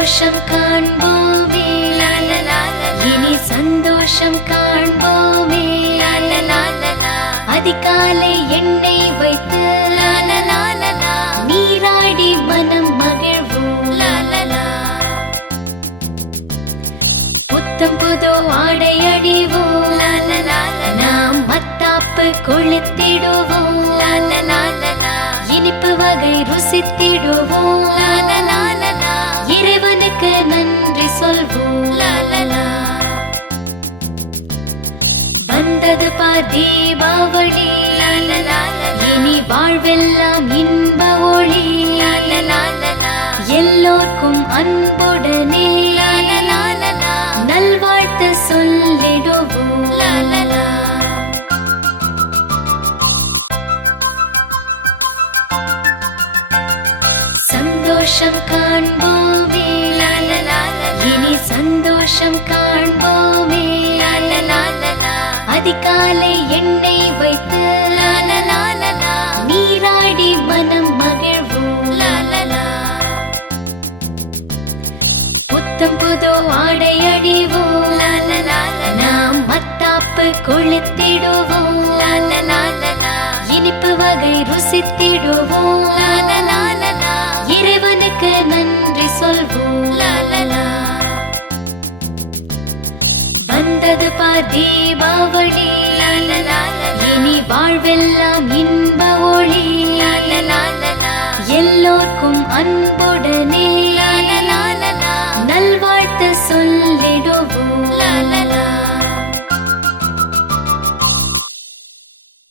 சந்தோஷம் காண்போமே, இனி சந்தோஷம் காண்போமே. அதிகாலை எண்ணெய் வைத்து நீராடி மனம் மகிழ்வோம். புத்தம் புது ஆடை அணிவோம், நாம் மத்தாப்பு கொளுத்திடுவோம். இனிப்பு வகை ருசித்திடுவோம், இறைவனுக்கு நன்றி சொல்வோம். வந்தது பார் தீபாவளி, இனி வாழ்வெல்லாம் இன்ப ஒளி. எல்லோர்க்கும் அன்புடனே நல்வாழ்த்து சொல்லிடுவோம். சந்தோஷம் காண்போமே, இனி சந்தோஷம் காண்போமே. அதிகாலை எண்ணெய் வைத்து நீராடி மனம் மகிழ்வோம். புத்தம் புது ஆடை அணிவோம், நாம் மத்தாப்பு கொளுத்திடுவோம். இனிப்பு வகை ருசித்திடுவோம், இறைவனுக்கு நன்றி சொல்வோம். வந்தது பார் தீபாவளி, இனி வாழ்வெல்லாம் இன்ப ஒளி. எல்லோர்க்கும் அன்பு